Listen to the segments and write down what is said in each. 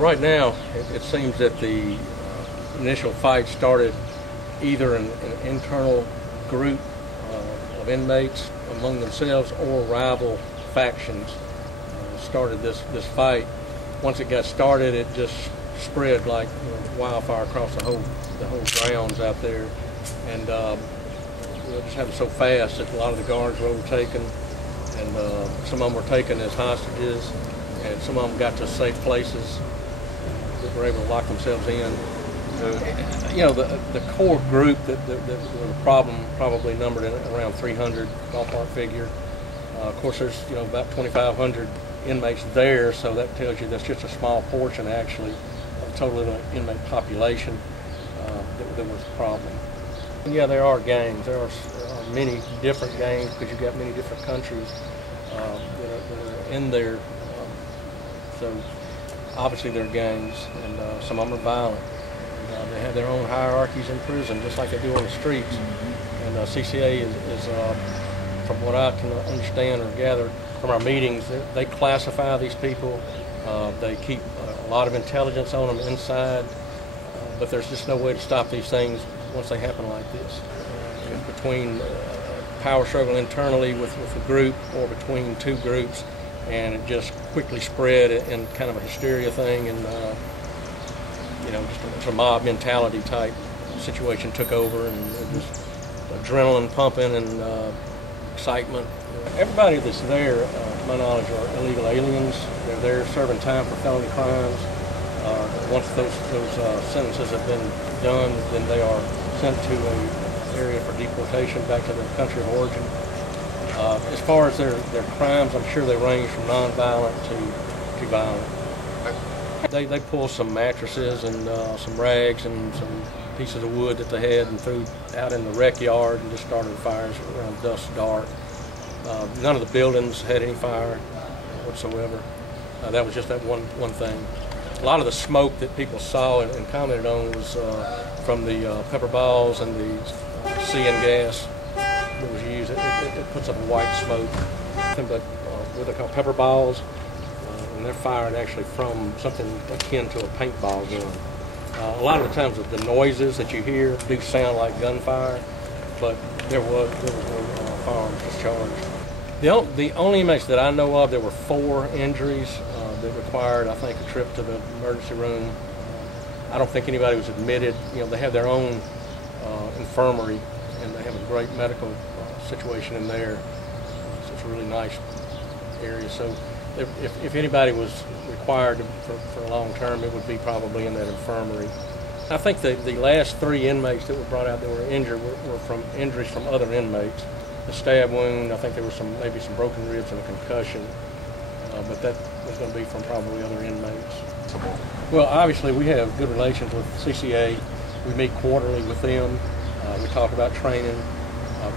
Right now, it seems that the initial fight started either an internal group of inmates among themselves or rival factions started this fight. Once it got started, it just spread like wildfire across the whole grounds out there, and it just happened so fast that a lot of the guards were overtaken, and some of them were taken as hostages, and some of them got to safe places that were able to lock themselves in. The core group that was a problem probably numbered in around 300 ballpark figure. Of course, there's about 2,500 inmates there, so that tells you that's just a small portion actually of the total inmate population that was a problem. And yeah, there are gangs. There are many different gangs because you've got many different countries that are in there. So obviously there are gangs, and some of them are violent. They have their own hierarchies in prison, just like they do on the streets. Mm-hmm. And CCA is from what I can understand or gather from our meetings, they classify these people. They keep a lot of intelligence on them inside, but there's just no way to stop these things once they happen like this. Between power struggle internally with a group or between two groups, and it just quickly spread in kind of a hysteria thing, and just a mob mentality type situation took over, and just adrenaline pumping and excitement. Everybody that's there, to my knowledge, are illegal aliens. They're there serving time for felony crimes. Once those sentences have been done, then they are sent to an area for deportation back to the country of origin. As far as their crimes, I'm sure they range from non-violent to violent. They pulled some mattresses and some rags and some pieces of wood that they had and threw out in the rec yard and just started fires around dusk, dark. None of the buildings had any fire whatsoever. That was just that one thing. A lot of the smoke that people saw and commented on was from the pepper balls and the CN gas that was used. It puts up a white smoke. But what they call pepper balls, and they're fired actually from something akin to a paintball gun. A lot of the times the noises that you hear do sound like gunfire, but there was no firearms discharged. The only inmates that I know of, there were 4 injuries that required, I think, a trip to the emergency room. I don't think anybody was admitted. They have their own infirmary, and they have a great medical situation in there. It's a really nice area. So if anybody was required for a long term, it would be probably in that infirmary. I think the last 3 inmates that were brought out that were injured were from injuries from other inmates. A stab wound, I think there was maybe some broken ribs and a concussion, but that was going to be from probably other inmates. Well, obviously we have good relations with CCA. We meet quarterly with them. We talk about training.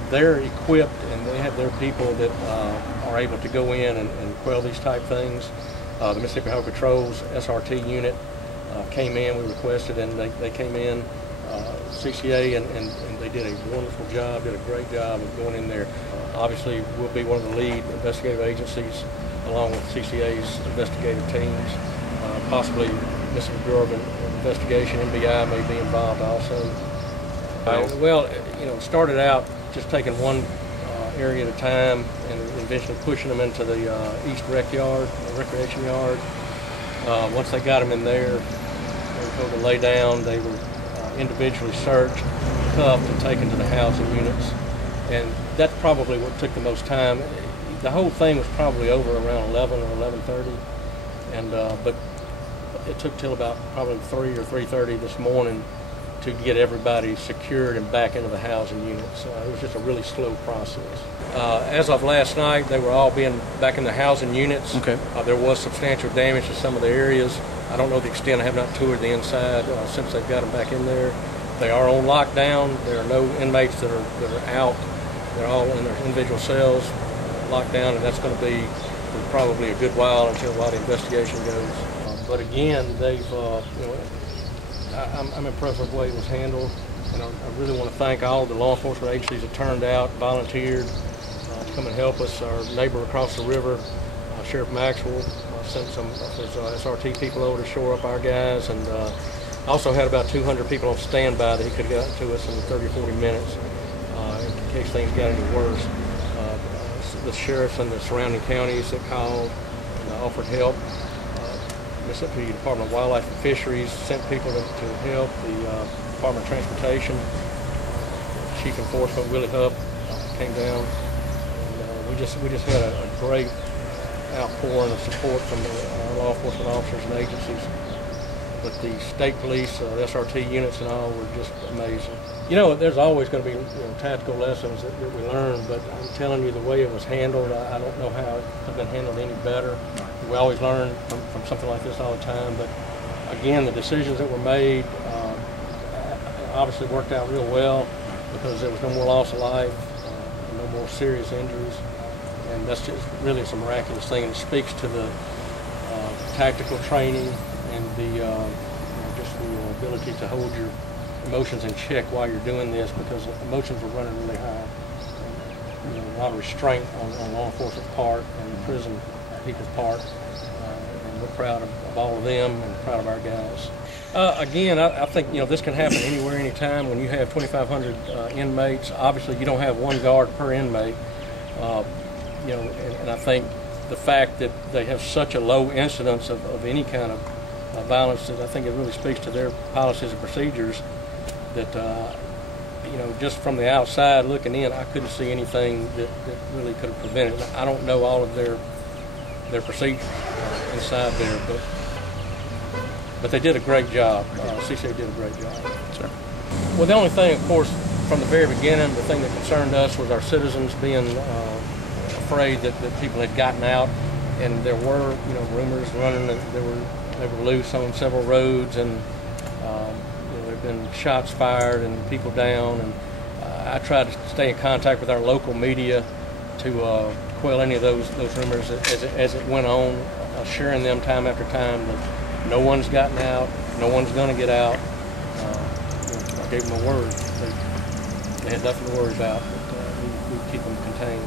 They're equipped and they have their people that are able to go in and quell these type things. The Mississippi Highway Patrol's SRT unit came in, we requested, and they came in. CCA and they did a wonderful job, did a great job of going in there. Obviously, we'll be one of the lead investigative agencies along with CCA's investigative teams. Possibly Mississippi Bureau of Investigation, MBI may be involved also. Well, it started out just taking one area at a time and eventually pushing them into the east rec yard, recreation yard. Once they got them in there, they were told to lay down. They were individually searched, cuffed, and taken to the housing units. And that's probably what took the most time. The whole thing was probably over around 11 or 11:30, and but it took till about probably 3 or 3:30 this morning to get everybody secured and back into the housing units. It was just a really slow process. As of last night, they were all being back in the housing units. Okay. There was substantial damage to some of the areas. I don't know the extent. I have not toured the inside since they've got them back in there. They are on lockdown. There are no inmates that are out. They're all in their individual cells, locked down, and that's going to be for probably a good while until the investigation goes. But again, they've, I'm impressed with the way it was handled, and I really want to thank all the law enforcement agencies that turned out, volunteered to come and help us. Our neighbor across the river Sheriff Maxwell sent some of his SRT people over to shore up our guys, and also had about 200 people on standby that he could get to us in 30 or 40 minutes in case things got any worse. The sheriffs in the surrounding counties that called and offered help. Mississippi Department of Wildlife and Fisheries sent people to help. The Department of Transportation, Chief Enforcement Willie Hupp came down. And, we just had a great outpouring of support from our law enforcement officers and agencies. But the state police, the SRT units and all were just amazing. You know, there's always going to be tactical lessons that we learn, but I'm telling you, the way it was handled, I don't know how it could have been handled any better. We always learn from something like this all the time, but again, the decisions that were made obviously worked out real well because there was no more loss of life, no more serious injuries, and that's just really some miraculous thing, and it speaks to the tactical training and the just the ability to hold your emotions in check while you're doing this, because emotions were running really high. And, a lot of restraint on law enforcement's part and the prison people's part, and we're proud of all of them and proud of our guys. Again, I think this can happen anywhere, anytime. When you have 2,500 inmates, obviously you don't have one guard per inmate. And I think the fact that they have such a low incidence of any kind of violence, that I think it really speaks to their policies and procedures. That just from the outside looking in, I couldn't see anything that really could have prevented it. I don't know all of their procedures inside there, but they did a great job. CCA did a great job. Sure. Well, the only thing, of course, from the very beginning, the thing that concerned us was our citizens being afraid that people had gotten out, and there were rumors running that they were loose on several roads, and there have been shots fired and people down, and I tried to stay in contact with our local media to quell any of those rumors as it went on, assuring them time after time that no one's gotten out, no one's going to get out. I gave them a word. They had nothing to worry about, but we keep them contained.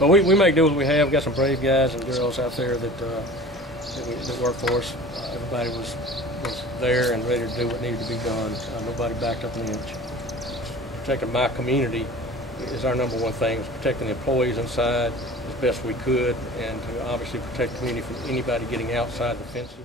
But we make do with what we have. We've got some brave guys and girls out there that work for us. Everybody was there and ready to do what needed to be done. Nobody backed up an inch. Protecting my community is our number one thing. It was protecting the employees inside as best we could, and to obviously protect the community from anybody getting outside the fences.